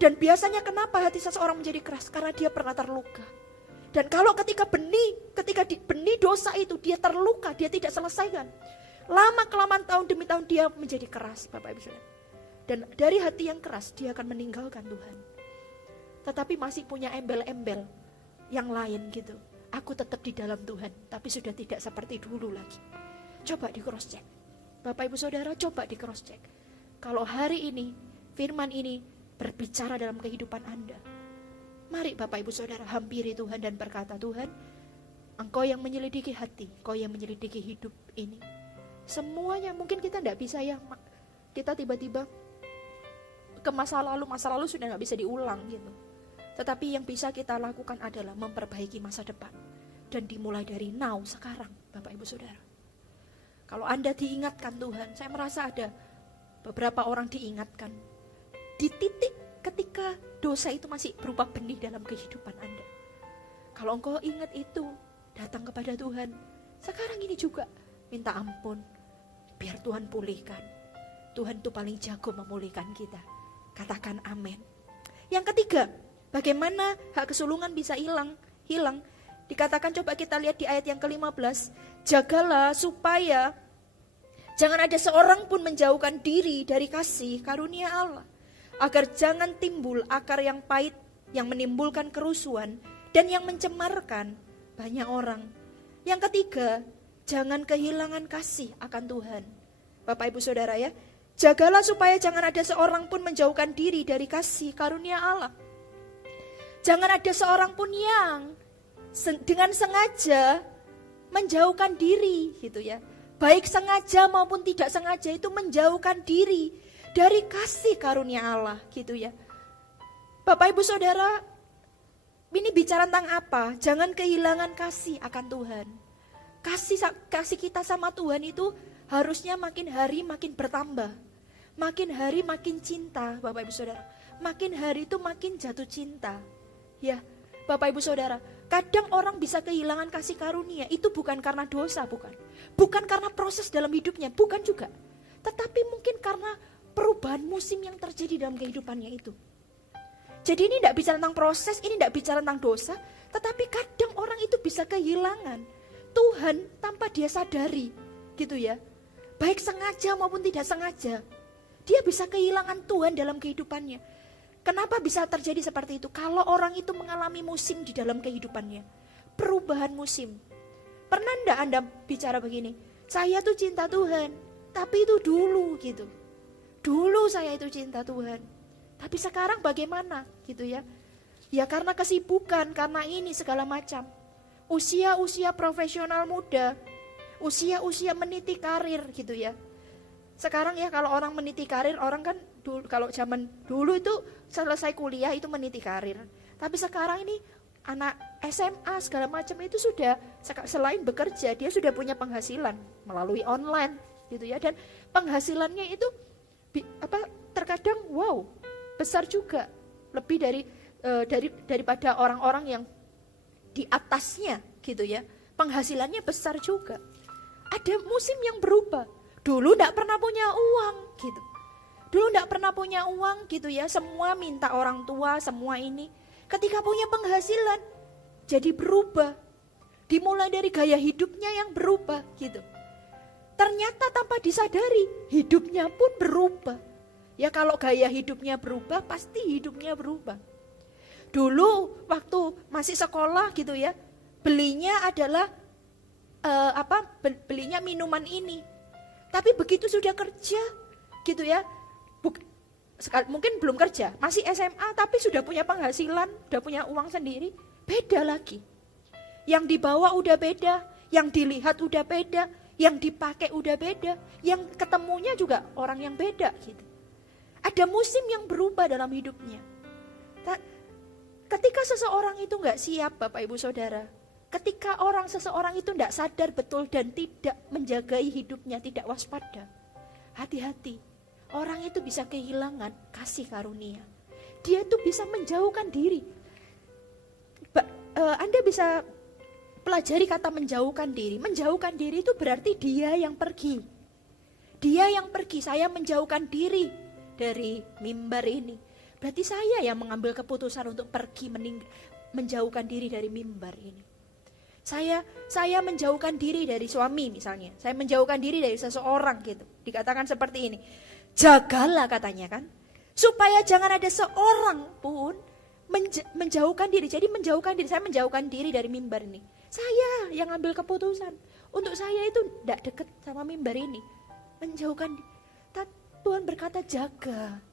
Dan biasanya kenapa hati seseorang menjadi keras? Karena dia pernah terluka. Dan kalau ketika benih dosa itu dia terluka, dia tidak selesaikan. Lama-kelamaan tahun demi tahun dia menjadi keras, Bapak Ibu Saudara. Dan dari hati yang keras dia akan meninggalkan Tuhan. Tetapi masih punya embel-embel yang lain gitu. Aku tetap di dalam Tuhan, tapi sudah tidak seperti dulu lagi. Coba di cross check. Bapak Ibu Saudara, coba di cross check. Kalau hari ini firman ini berbicara dalam kehidupan Anda, mari Bapak Ibu Saudara hampiri Tuhan dan berkata, Tuhan, Engkau yang menyelidiki hati, Engkau yang menyelidiki hidup ini. Semuanya mungkin kita tidak bisa ya, kita tiba-tiba ke masa lalu sudah tidak bisa diulang gitu. Tetapi yang bisa kita lakukan adalah memperbaiki masa depan. Dan dimulai dari now, sekarang Bapak Ibu Saudara. Kalau Anda diingatkan Tuhan, saya merasa ada beberapa orang diingatkan. Di titik ketika dosa itu masih berupa benih dalam kehidupan Anda. Kalau engkau ingat itu, datang kepada Tuhan. Sekarang ini juga minta ampun. Biar Tuhan pulihkan. Tuhan itu paling jago memulihkan kita. Katakan amin. Yang ketiga, bagaimana hak kesulungan bisa hilang? Dikatakan, coba kita lihat di ayat yang ke-15. Jagalah supaya jangan ada seorang pun menjauhkan diri dari kasih karunia Allah. Agar jangan timbul akar yang pahit yang menimbulkan kerusuhan dan yang mencemarkan banyak orang. Yang ketiga, jangan kehilangan kasih akan Tuhan. Bapak Ibu Saudara ya, jagalah supaya jangan ada seorang pun menjauhkan diri dari kasih karunia Allah. Jangan ada seorang pun yang dengan sengaja menjauhkan diri gitu ya. Baik sengaja maupun tidak sengaja itu menjauhkan diri dari kasih karunia Allah gitu ya. Bapak Ibu Saudara, ini bicara tentang apa? Jangan kehilangan kasih akan Tuhan. Kasih kita sama Tuhan itu harusnya makin hari makin bertambah. Makin hari makin cinta, Bapak Ibu Saudara. Makin hari itu makin jatuh cinta. Ya, Bapak Ibu Saudara, kadang orang bisa kehilangan kasih karunia itu bukan karena dosa, bukan. Bukan karena proses dalam hidupnya, bukan juga. Tetapi mungkin karena perubahan musim yang terjadi dalam kehidupannya itu. Jadi ini tidak bicara tentang proses, ini tidak bicara tentang dosa, tetapi kadang orang itu bisa kehilangan Tuhan tanpa dia sadari, gitu ya. Baik sengaja maupun tidak sengaja, dia bisa kehilangan Tuhan dalam kehidupannya. Kenapa bisa terjadi seperti itu? Kalau orang itu mengalami musim di dalam kehidupannya, perubahan musim. Pernah enggak Anda bicara begini, saya tuh cinta Tuhan, tapi itu dulu gitu. Dulu saya itu cinta Tuhan, tapi sekarang bagaimana gitu ya. Ya karena kesibukan, karena ini segala macam. Usia-usia profesional muda, usia-usia meniti karir gitu ya. Sekarang ya kalau orang meniti karir, orang kan dulu, kalau zaman dulu itu selesai kuliah itu meniti karir. Tapi sekarang ini anak SMA segala macam itu sudah selain bekerja, dia sudah punya penghasilan melalui online gitu ya. Dan penghasilannya itu terkadang wow besar juga, lebih daripada orang-orang yang di atasnya gitu ya. Penghasilannya besar juga. Ada musim yang berubah. Dulu enggak pernah punya uang gitu. Dulu enggak pernah punya uang gitu ya. Semua minta orang tua, semua ini. Ketika punya penghasilan, jadi berubah. Dimulai dari gaya hidupnya yang berubah gitu. Ternyata tanpa disadari, hidupnya pun berubah. Ya kalau gaya hidupnya berubah, pasti hidupnya berubah. Dulu waktu masih sekolah gitu ya, belinya adalah belinya minuman ini. Tapi begitu sudah kerja gitu ya, mungkin belum kerja, masih SMA tapi sudah punya penghasilan, sudah punya uang sendiri, beda lagi. Yang dibawa udah beda, yang dilihat udah beda, yang dipakai udah beda, yang ketemunya juga orang yang beda gitu. Ada musim yang berubah dalam hidupnya. Ketika seseorang itu enggak siap Bapak Ibu Saudara, ketika seseorang itu tidak sadar betul dan tidak menjagai hidupnya, tidak waspada, hati-hati. Orang itu bisa kehilangan kasih karunia. Dia tuh bisa menjauhkan diri. Anda bisa pelajari kata menjauhkan diri. Menjauhkan diri itu berarti dia yang pergi. Dia yang pergi, saya menjauhkan diri dari mimbar ini. Berarti saya yang mengambil keputusan untuk pergi menjauhkan diri dari mimbar ini. Saya menjauhkan diri dari suami misalnya. Saya menjauhkan diri dari seseorang gitu. Dikatakan seperti ini. Jagalah katanya kan. Supaya jangan ada seorang pun menjauhkan diri. Jadi menjauhkan diri. Saya menjauhkan diri dari mimbar ini. Saya yang ambil keputusan. Untuk saya itu tidak dekat sama mimbar ini. Menjauhkan diri. Tuhan berkata jaga.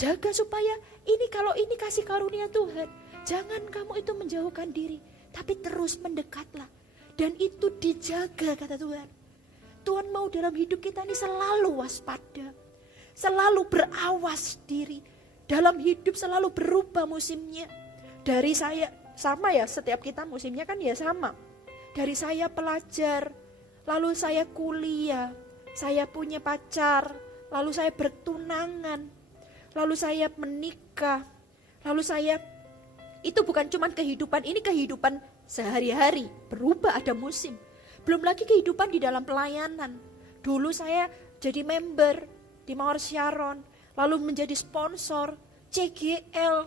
Jaga supaya kalau ini kasih karunia Tuhan. Jangan kamu itu menjauhkan diri. Tapi terus mendekatlah. Dan itu dijaga kata Tuhan. Tuhan mau dalam hidup kita ini selalu waspada. Selalu berawas diri. Dalam hidup selalu berubah musimnya. Dari saya, sama ya setiap kita musimnya kan ya sama. Dari saya pelajar, lalu saya kuliah, saya punya pacar, lalu saya bertunangan, lalu saya menikah, lalu saya, itu bukan cuma kehidupan, ini kehidupan sehari-hari, berubah ada musim. Belum lagi kehidupan di dalam pelayanan. Dulu saya jadi member di Mawar Sharon, lalu menjadi sponsor, CGL,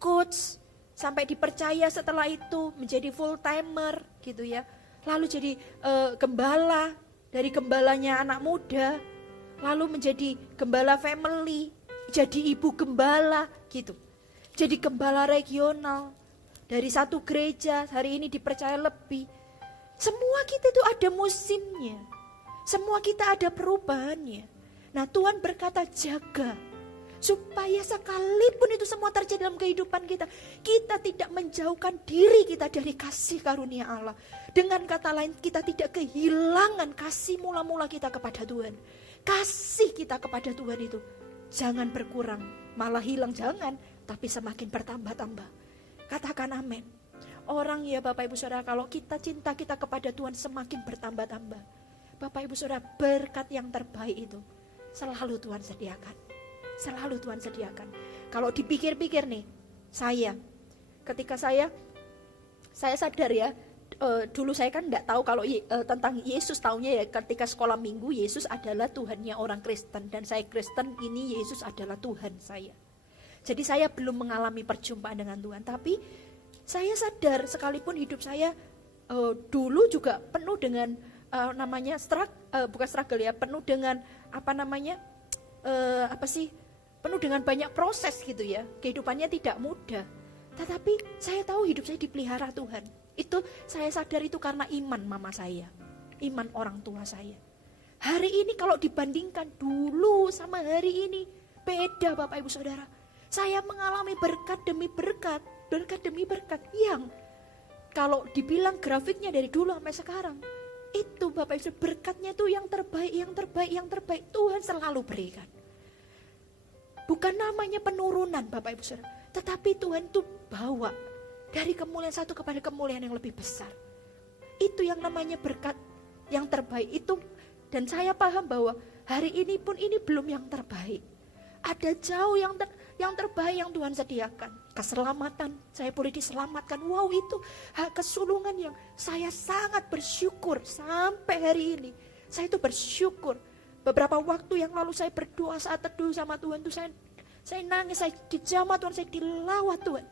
coach, sampai dipercaya setelah itu menjadi full timer gitu ya. Lalu jadi gembala, dari gembalanya anak muda, lalu menjadi gembala family, jadi ibu gembala gitu. Jadi gembala regional, dari satu gereja hari ini dipercaya lebih. Semua kita itu ada musimnya, semua kita ada perubahannya. Nah Tuhan berkata jaga, supaya sekalipun itu semua terjadi dalam kehidupan kita, kita tidak menjauhkan diri kita dari kasih karunia Allah. Dengan kata lain, kita tidak kehilangan kasih mula-mula kita kepada Tuhan. Kasih kita kepada Tuhan itu jangan berkurang, malah hilang jangan, tapi semakin bertambah-tambah. Katakan amin. Orang ya Bapak Ibu Saudara, kalau kita cinta kita kepada Tuhan semakin bertambah-tambah. Bapak Ibu Saudara, berkat yang terbaik itu selalu Tuhan sediakan. Selalu Tuhan sediakan. Kalau dipikir-pikir nih, ketika saya sadar ya, dulu saya kan enggak tahu kalau tentang Yesus, taunya ya ketika sekolah minggu Yesus adalah Tuhannya orang Kristen, dan saya Kristen, ini Yesus adalah Tuhan saya. Jadi saya belum mengalami perjumpaan dengan Tuhan, tapi saya sadar sekalipun hidup saya dulu juga penuh dengan bukan struggle ya, penuh dengan penuh dengan banyak proses gitu ya. Kehidupannya tidak mudah. Tetapi saya tahu hidup saya dipelihara Tuhan. Itu saya sadar itu karena iman mama saya, iman orang tua saya. Hari ini kalau dibandingkan dulu sama hari ini, beda Bapak Ibu Saudara. Saya mengalami berkat demi berkat, berkat demi berkat yang kalau dibilang grafiknya dari dulu sampai sekarang, itu Bapak Ibu, berkatnya itu yang terbaik, yang terbaik, yang terbaik Tuhan selalu berikan. Bukan namanya penurunan Bapak Ibu Saudara, tetapi Tuhan itu bawa dari kemuliaan satu kepada kemuliaan yang lebih besar. Itu yang namanya berkat yang terbaik itu. Dan saya paham bahwa hari ini pun ini belum yang terbaik. Ada jauh yang terbaik yang Tuhan sediakan. keselamatan, saya boleh diselamatkan. Wow, itu hak kesulungan yang saya sangat bersyukur sampai hari ini. Saya itu bersyukur. Beberapa waktu yang lalu saya berdoa saat teduh sama Tuhan tuh saya nangis, saya dijamah Tuhan, saya dilawat Tuhan.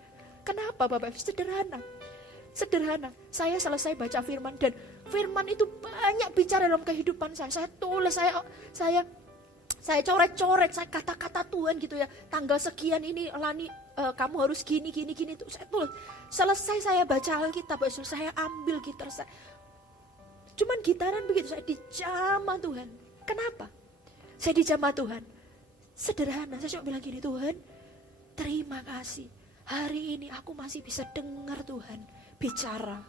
Kenapa Bapak? Sederhana. Saya selesai baca firman dan firman itu banyak bicara dalam kehidupan saya. Saya tulis, saya coret-coret, saya kata-kata Tuhan gitu ya. Tanggal sekian ini Lani, kamu harus gini itu saya tulis. Selesai saya baca Alkitab, saya ambil gitar saya. Cuman gitaran begitu, saya dijamah Tuhan. Kenapa? Saya dijamah Tuhan. Sederhana, saya cuma bilang gini, Tuhan, terima kasih. Hari ini aku masih bisa dengar Tuhan bicara.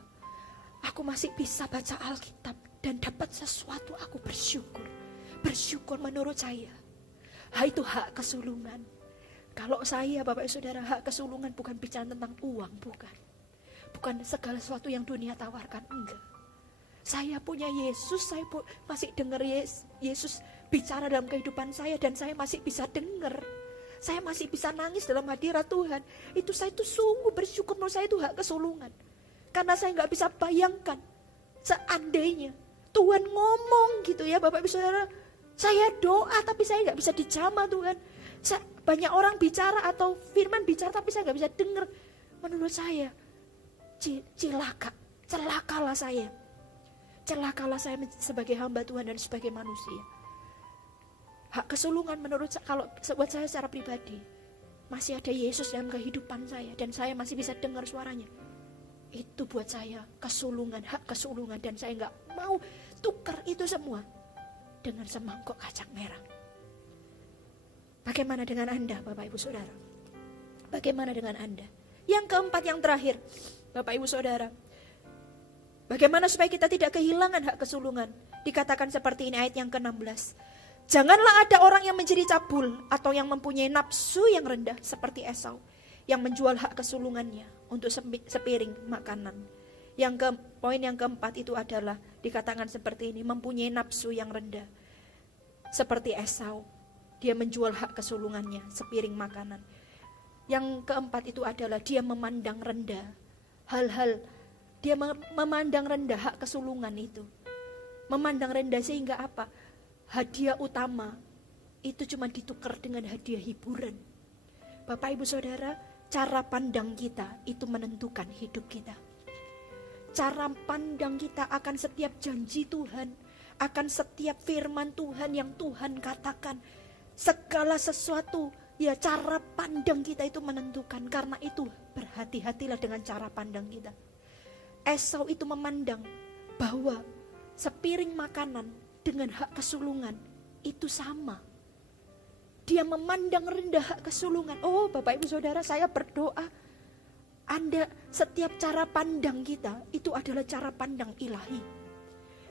Aku masih bisa baca Alkitab dan dapat sesuatu, aku bersyukur. Bersyukur menurut saya. Itu hak kesulungan. Kalau saya, Bapak Ibu Saudara, hak kesulungan bukan bicara tentang uang, bukan. Bukan segala sesuatu yang dunia tawarkan, enggak. Saya punya Yesus, saya masih dengar Yesus bicara dalam kehidupan saya dan saya masih bisa dengar. Saya masih bisa nangis dalam hadirat Tuhan. Itu saya itu sungguh bersyukur, menurut saya itu hak kesulungan. Karena saya nggak bisa bayangkan seandainya Tuhan ngomong gitu ya Bapak Ibu Saudara. Saya doa tapi saya nggak bisa dijamah Tuhan. Banyak orang bicara atau firman bicara tapi saya nggak bisa dengar. Menurut saya celakalah saya. Celakalah saya sebagai hamba Tuhan dan sebagai manusia. Hak kesulungan menurut kalau buat saya secara pribadi, masih ada Yesus dalam kehidupan saya dan saya masih bisa dengar suaranya. Itu buat saya kesulungan, hak kesulungan, dan saya nggak mau tukar itu semua dengan semangkok kacang merah. Bagaimana dengan Anda, Bapak Ibu Saudara? Bagaimana dengan Anda? Yang keempat, yang terakhir, Bapak Ibu Saudara, bagaimana supaya kita tidak kehilangan hak kesulungan? Dikatakan seperti ini ayat yang ke-16. Janganlah ada orang yang menjadi cabul atau yang mempunyai nafsu yang rendah seperti Esau, yang menjual hak kesulungannya untuk sepiring makanan. Poin yang keempat itu adalah dikatakan seperti ini, mempunyai nafsu yang rendah seperti Esau, dia menjual hak kesulungannya sepiring makanan. Yang keempat itu adalah dia memandang rendah dia memandang rendah hak kesulungan itu. Memandang rendah sehingga apa? Hadiah utama itu cuma ditukar dengan hadiah hiburan. Bapak Ibu Saudara, cara pandang kita itu menentukan hidup kita. Cara pandang kita akan setiap janji Tuhan, akan setiap firman Tuhan yang Tuhan katakan, segala sesuatu, ya cara pandang kita itu menentukan. Karena itu berhati-hatilah dengan cara pandang kita. Esau itu memandang bahwa sepiring makanan dengan hak kesulungan itu sama. Dia memandang rendah hak kesulungan. Oh Bapak Ibu Saudara, saya berdoa Anda setiap cara pandang kita itu adalah cara pandang ilahi.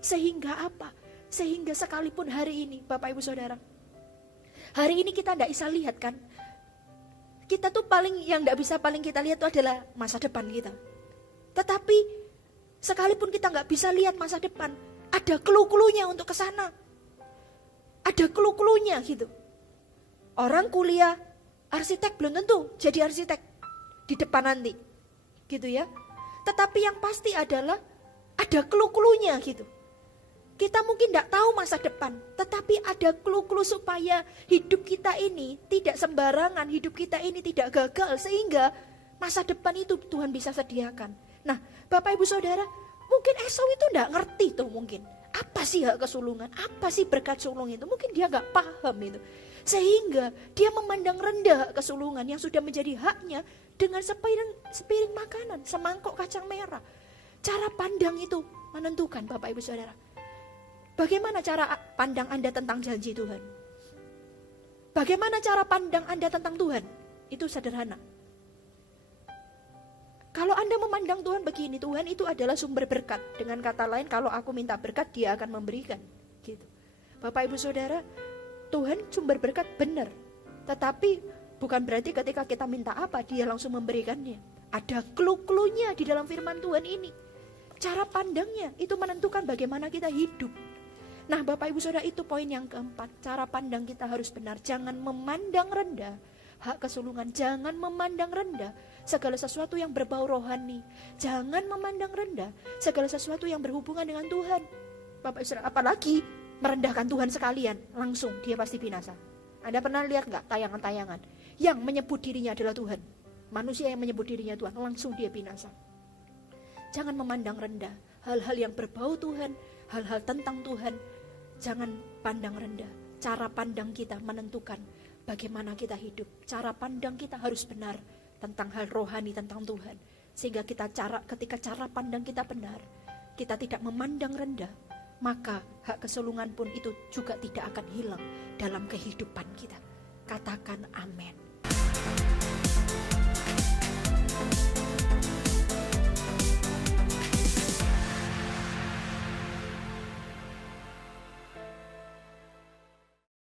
Sehingga apa? Sehingga sekalipun hari ini Bapak Ibu Saudara, hari ini kita tidak bisa lihat kan, kita tuh yang tidak bisa kita lihat itu adalah masa depan kita. Tetapi sekalipun kita nggak bisa lihat masa depan, ada clue-cluenya untuk ke sana. Ada clue-cluenya gitu. Orang kuliah arsitek belum tentu jadi arsitek di depan nanti. Gitu ya. Tetapi yang pasti adalah ada clue-cluenya gitu. Kita mungkin tidak tahu masa depan, tetapi ada clue-clue supaya hidup kita ini tidak sembarangan, hidup kita ini tidak gagal, sehingga masa depan itu Tuhan bisa sediakan. Nah, Bapak Ibu Saudara, mungkin Esau itu tidak ngerti tuh mungkin. Apa sih hak kesulungan? Apa sih berkat sulung itu? Mungkin dia gak paham itu. Sehingga dia memandang rendah hak kesulungan yang sudah menjadi haknya dengan sepiring makanan, semangkok kacang merah. Cara pandang itu menentukan Bapak Ibu Saudara. Bagaimana cara pandang Anda tentang janji Tuhan? Bagaimana cara pandang Anda tentang Tuhan? Itu sederhana. Kalau Anda memandang Tuhan begini, Tuhan itu adalah sumber berkat. Dengan kata lain, kalau aku minta berkat, Dia akan memberikan. Gitu. Bapak Ibu Saudara, Tuhan sumber berkat benar. Tetapi bukan berarti ketika kita minta apa, Dia langsung memberikannya. Ada clue-cluenya di dalam firman Tuhan ini. Cara pandangnya itu menentukan bagaimana kita hidup. Nah Bapak Ibu Saudara, itu poin yang keempat. Cara pandang kita harus benar. Jangan memandang rendah hak kesulungan. Jangan memandang rendah segala sesuatu yang berbau rohani. Jangan memandang rendah segala sesuatu yang berhubungan dengan Tuhan. Bapak Israel, apalagi merendahkan Tuhan sekalian, langsung dia pasti binasa. Anda pernah lihat nggak tayangan-tayangan yang menyebut dirinya adalah Tuhan? Manusia yang menyebut dirinya Tuhan, langsung dia binasa. Jangan memandang rendah hal-hal yang berbau Tuhan, hal-hal tentang Tuhan. Jangan pandang rendah. Cara pandang kita menentukan bagaimana kita hidup. Cara pandang kita harus benar tentang hal rohani, tentang Tuhan. Sehingga ketika cara pandang kita benar, kita tidak memandang rendah, maka hak kesulungan pun itu juga tidak akan hilang dalam kehidupan kita. Katakan amin.